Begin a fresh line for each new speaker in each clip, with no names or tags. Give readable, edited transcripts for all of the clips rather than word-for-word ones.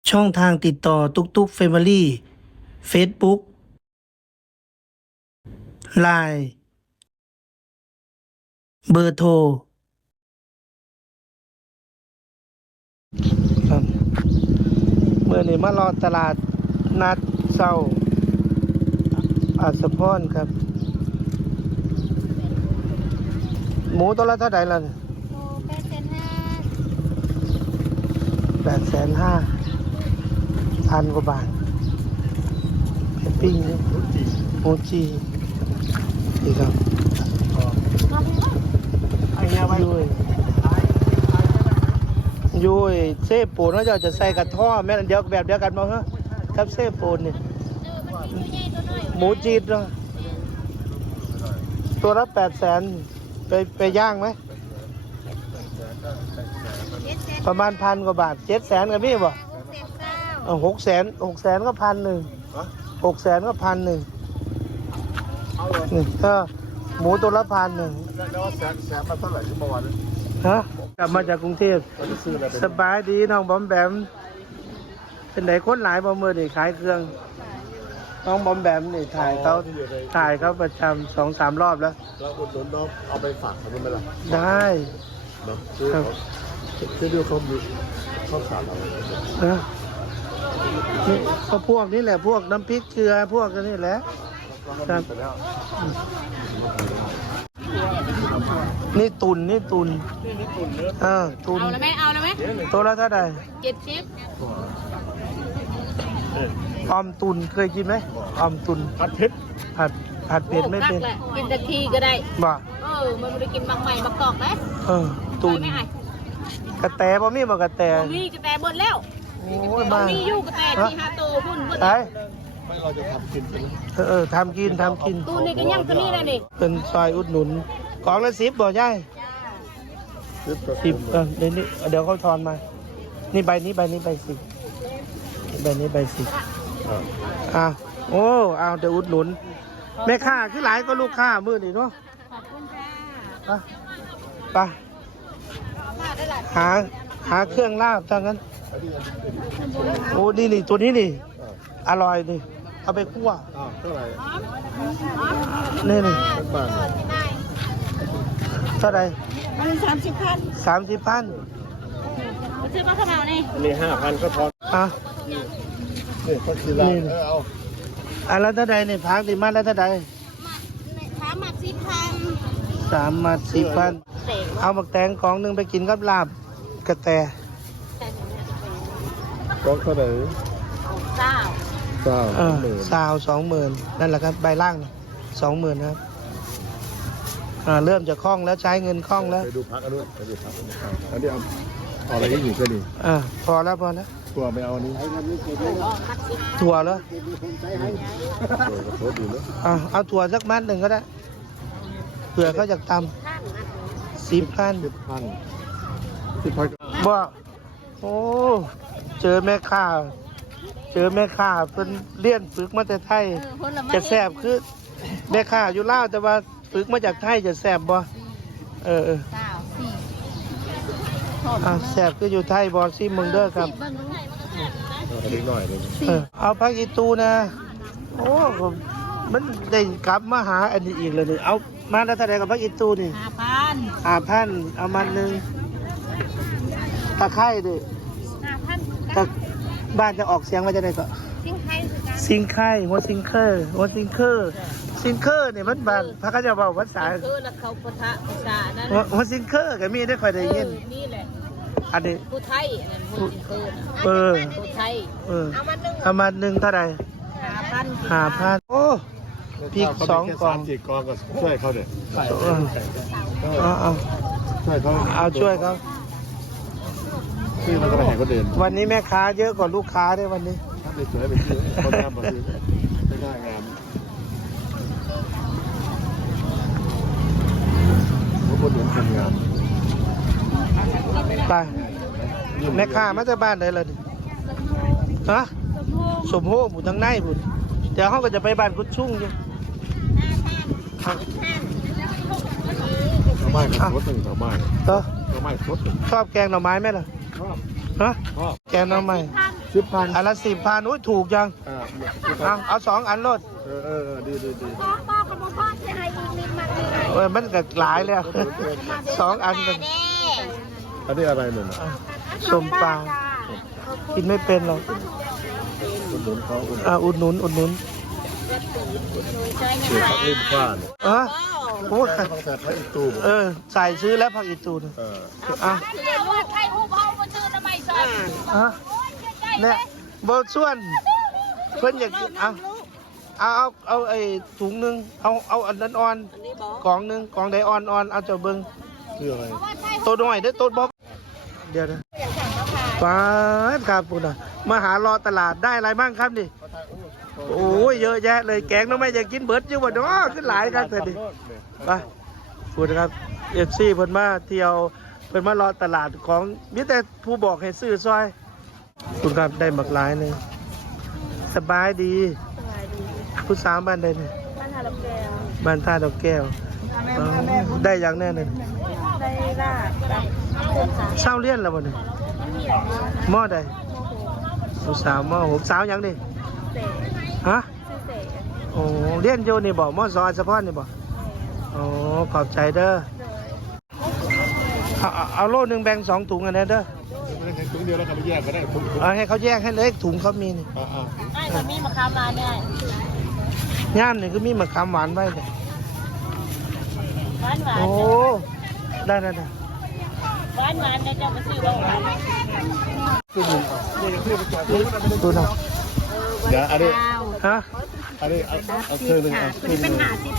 ช่องทางติดต่อตุกตุกเฟมิลี่เฟซบุ๊กไลน์เบอร์โทรครับเมื่อนี้มารอตลาดนัดเช้าอาสะพรครับ หมูตัวละเท่าไหร่ล่ะ
โอ้
850,000 1,000 กว่าบาทไปปิ้งนี่หมูจีนี่ครับยุ้ยเซฟปูนว่าจะใส่กระท่อแม่นเดียวแบบเดียวกันมั้งฮะครับเซฟปูนนี่หมูจีดเนาะตัวละ800,000ไปย่างไหมประมาณ1,000 กว่าบาท700,000กับพี่บ่600,000ก็1,000 600,000ก็1,000นี่ก็หมูตัวละ1,000
แล้วแสนมาเท่าไหร่ที่เมื่อวานนี้
ฮะกลับมาจากกรุงเทพสบายดีน้องบอมแบมเป็นไหนคนหลายบ่มือนี่ขายเครื่องน้องบอมแบมนี่ถ่ายเขาประจำ2-3 รอบแล้ว
เราอุดหนุนน้องเอาไปฝากเขาได้ไหมล่ะ
ได้
เนาะคือดูเขามีข้าวสารเรา
นะนี่ก็พวกนี้แหละพวกน้ำพริกเกลือพวกนี้แหละครับนี่ตุนตุน
เอาแล้วไหม
ตัวละเท่าไหร่
70
ออมตุนเคยกินไหมออมตุน
ผัดเผ็ด
ไม่เป็น
กินตะทีก็ได้
บ่
มันไม่ได้กินบางใหม่บางกอกนะ
ตุนกระแตบ่มีบ่กระแต
มีกระแตหมดแล้ว
โอ้ยมา
มีอยู่กระแตที่5โตพุ่นเพิ่น
ไม่เราจะทำกิน
ทำกิน
ตู้นี่ก็ยังตัวนี้แหละนี่
เป็นซอยอุดหนุนกล่องละ10บ่ยาย10เดี๋ยวเขาทอนมานี่ใบนี้ใบ10ใบนี้ใบ10โอ้เอาเดี๋ยวอุดหนุนแม่ค้าคือหลายก็ลูกค้ามื้อนี่เนาะ
ขอบคุณค่ะ
ไปหาเครื่องลาบทั้งนั้นโอ้นี่ตัวนี้นี่อร่อยนี่เอาไปคั่ว
เท่าไหร่
นี่
บ้าน
เท่าไหร่
30,000
ซื้อมา
ขนาดนี้
มี5,000ก็ทอนนี่ก็คือ
เอาแล้วเท่าใดนี่พักดีมากแล้วเท่าใด
3 มัด 10,000
3 มัด 10,000เอาหมักแตงกล่องนึงไปกินกับลาบกระแต
กล่องเท่าไหร่
20,000นั่นแหละครับใบล่าง20,000ครับเริ่มจะคล่องแล้วใช้เงินคล่องแล้ว
ไปดูพักอันนู้นไปดูพักอันนี้เอาอะไรที่อยู่ก็ดี
พอแล้ว
ถั่วไม่เอานี้
ถั่วแล้ว
ถั่วดีเลย
เอาถั่วสักมัดหนึ่งก็ได้เผื่อเขาจะตำ10,000บ่โอ้เจอแม่ค้าเป็นเลี้ยนฝึกมาแต่ไทยจะแซ่บคือแม่ค้าอยู่ลาวแต่ว่าฝึกมาจากไทยจะแซ่บบ่แซ่บคืออยู่ไทยบ่ซิมึงเด้อครับเอาผักอีตูนะโอ้มันได้กลับมาหาอันนี้อีกเลยนี่เอามาแล้วเท่าไหร่กับผักอีตูนี่5,000เอามันนึงตะไคร้ดิบ้านจะออกเสียงว่าจะได้ก็ซิงไข่หัวซิงเคอร์เนี่ยมันบ้านพระก็จะบอกภาษา
แล้วเขาปะทะภาษานั้น
หัวซิงเคอร์ก็มีได้ค่อยได้ยิน
นี่แหละ
อันนี้
ผู้ไทยอันนั้นผู้ซิงเคอร์ผู้ไทย
เอามานึงเท่าไหร่5,000โอ้พริก2 กล่อง
4 กล่องก็ช่วยเขาเด้
เอาช่วยเขา
มันก็ไปหาคนอื่น
วันนี้แม่ค้าเยอะกว่าลูกค้าด้วยวันนี้
ไม่สวยไปซื้อคนงามมาซื้อไม่ได้งามเขาคนอื่นทำงาม
ไปแม่ค้ามาจากบ้านไหนเลยฮะสมโภชบุญทางในบุญเดี๋ยวเขาก็จะไปบ้านกุดชุ่งอยู่
ไม้สดหนึ่งไม้สด
ชอบแกงหน่อไม้ไหมล่ะฮะแกงหน่อไม้
10,000
อันละ10,000อุ้ยถูกจัง เอา2 อันรถ
ดี
พ่อกับพ่อจะให้อีกนิดมาดี
มันก็หลายแล้ว 2 อันกัน
อันนี้อะไรหนึ่ง
ส้มปลากินไม่เป็นหรอก
อุดหนุนเขาอุด
อุดหนุน
เสียผักลิ้นฟ้าเนี่ย
โอ้
ต้องใส่ผักอีตูบ
ใส่ซื้อแล้วผักอีตูนอ่ะ
เดี๋ยวว่าใครหูเบามาชื่อทำไมซอย
เนี่ยโบส่วนเพิ่นอยากกินเอาไอ้ถุงนึงเอาอันนั้นอ่อนกล่องนึงกล่องใดอ่อนเอาเจ้าเบิ่ง
คืออะไร
ตัวน้อยเด้อตัวบ๊อบเดี๋ยวนะป้าดครับปุ่นอ่ะมาหารอตลาดได้อะไรบ้างครับนี่โอ้ยเยอะแยะเลยแกงน้องไม่อยากกินเบิร์ดอยู่บ่เนาะขึ้นหลายครับแต่ดิไปพูดนะครับFCเพิ่นมาเที่ยวเพิ่นมารอตลาดของมีแต่ผู้บอกให้ซื้อซอยคุณครับได้หมักหลายหนึงสบายดีผู้สาวบ้านใดเนี่ยบ้านท่าดอกแก้วได้อย่างแน่เลยเศร้าเลี้ยนแล้วบ่เนี่ยหม้อใดผู้สาวหม้อหกสาวอย่างนี่ฮะโอ้เลี้ยนโยนี่บอกหม้อซอสะพอนนี่บอกโอ้ขอบใจเด้อเอาโลนึงแบ่ง2 ถุงอันนี้เด้อ
ไม่ได้ถุงเดียวแล้วก็ไปแยกก็ได้ถุง
เอาให้เขาแยกให้เลยถุงเขามีนี่
ไอ้จะมีมะขามมาเนี่ย
ย่ามนี่คือมีมะขามหวานไว้เลย
หวาน
โอ้ได้
หวานเนี่ยจะมาซื้อว่าหวาน
ตัวหน่อย
เดี๋ยวอันนี้
ฮะ
อันนี้เอาเครื่องนึงเอาเครื่องนึง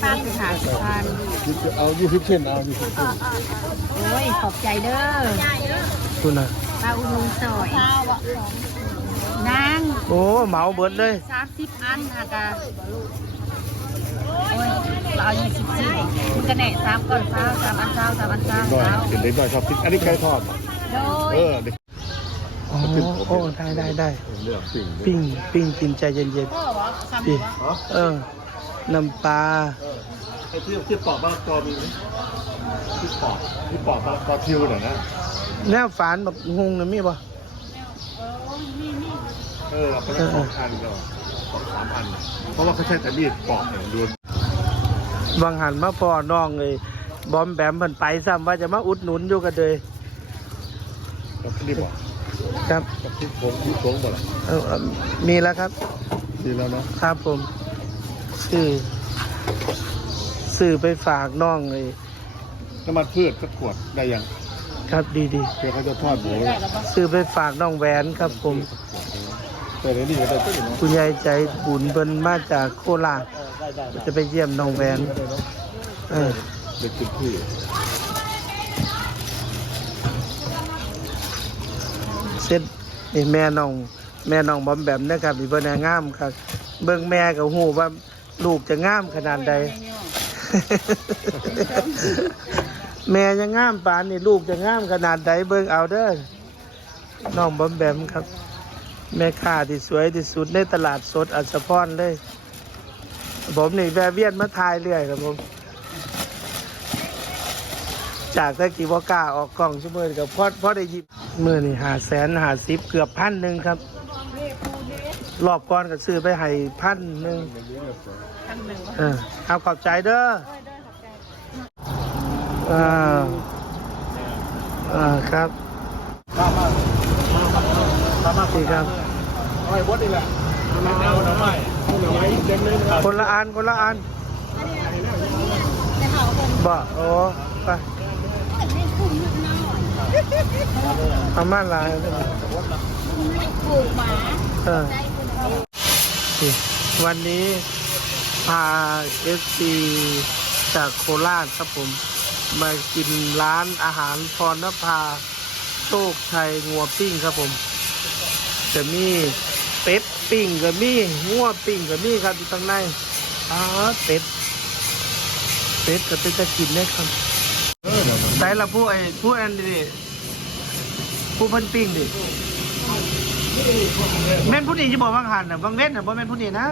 50
เอา20 เส้นเอา20 เส้น
โอ้ยขอบใจเด้อ
ตัวหน่อย
ปลาอุดมซอยนาง
โอ้เหมาเบิดเลย
30 อันค่ะกะโอ้ยเรา24มันจะแหน่3ก่อน3อัน3อัน
น้อยเป็นเล็กน้อยชอบกินอันนี้ไก่ทอด
โดย
เด็ก
โอ้ได้
เลือกสิ่ง
ปิ้งกินใจเย็นๆพี่น้ำปลา
ไอ้ที่ปอกมะละกอมีไหมที่ปอกมะละกอทิวหน่อยนะ
แนวฝานแบบงงนะมีป่ะ
เราไปได้2 อันก็3 อันเพราะว่าเขาใช้แต่มีดปอกอย่างเดียว
บางหันมาพ่อน้องเลยบอมแบมมันไปซ้ำว่าจะมาอุดหนุนอยู่กันเลย
กับรีบบอก
ครับ
กับที่โค้งบ่ล่ะ
มีแล้วครับ
ดีแล้วเนาะ
ครับผมสื่อไปฝากน้องเลย
น้ำมันพืชสักขวดได้ยัง
ครับดี
เดี๋ยวเขาจะทอดหมู
สื่อไปฝากน้องแหวนครับผม
แต่ในนี้ก็ได้ตู้เนาะ
คุณยายใจบุญเพิ่นมาจากโคราชจะไปเยี่ยมน้องแหวน
เด็กกินที่
เสร็จนี่แม่น้องบอมแบมนะครับอีเพิ่นงามครับเบิ่งแม่ก็ฮู้ว่าลูกจะงามขนาดใด แม่ยังงามปานนี่ลูกจะงามขนาดใดเบิ่งเอาเด้อน้องบอมแบมครับ แม่ค้าที่สวยที่สุดในตลาดสดอัศพรเลยผมนี่แวะเวียนมาทายเรื่อยครับผมจากตะกี้บ่กล้าออกกล้องชั่วโมงกับพอได้หยิบมื้อนี่550,000เกือบ1,000ครับรอบก่อนก็ซื้อไปให้1,000เอาขอบใจเด้อครับดีครับคนละอันบ่โอ้ไปเอามาหลาย
ผูกหมา
วันนี้พาFC จากโคราชครับผมมากินร้านอาหารพรณภาโชคชัยงัวปิ้งครับผมจะมีเป็ดปิ้งก็มีงัวปิ้งก็มีครับอยู่ข้างในเป็ดก็เป็นจะกินได้ครับใส่ละผู้อันนี้ผู้พันปิ้งดิแม่นผู้นี้จะบอกว่างหันน่ะบางเว้นน่ะบ่แม่นผู้นี้นะ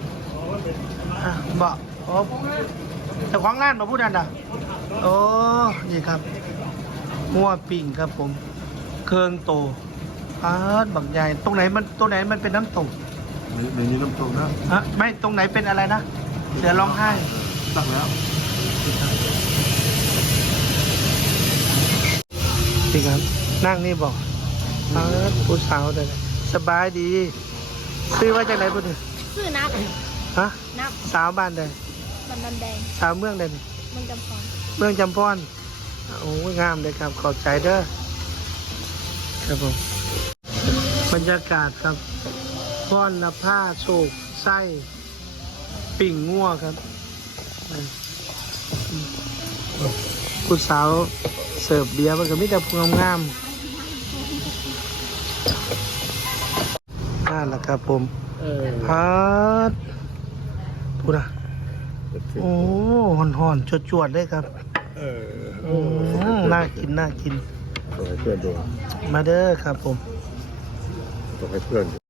บอกโอ้แต่ของร้านมาพูดอันน่ะโอ้นี่ครับงัวปิ้งครับผมเครื่องโตบักใหญ่ตรงไหนมันเป็นน้ำตก
ในนี้น้ำตกนะ
ไม่ตรงไหนเป็นอะไรนะเสือร้องไห้
ตักแล้ว
จริงครับนั่งนี่บอกผู้สาวเลยสบายดีซื้อว่าจากไหนพูดถึง
ชื่อนับ
ฮะ
นับ
สาวบ้านใด
มันดำแดง
สาวเมืองใดนี่
มันจำพร
เมืองจำพอนโอ้ยงามเลยครับขอบใจเด้อครับผมบรรยากาศครับพ่อนละผ้าโศกไส้ปิ่งงัวครับผู้สาวเสิร์ฟเบียร์มันก็มีแต่พวงงามนั่นแหละครับผมพัดพูดนะโอ้ห่อนๆจวดๆเลยครับน่ากินน่ากิน
ส่งให้เพื่อนดู
มาเด้อครับผม
ส่งให้เพื่อน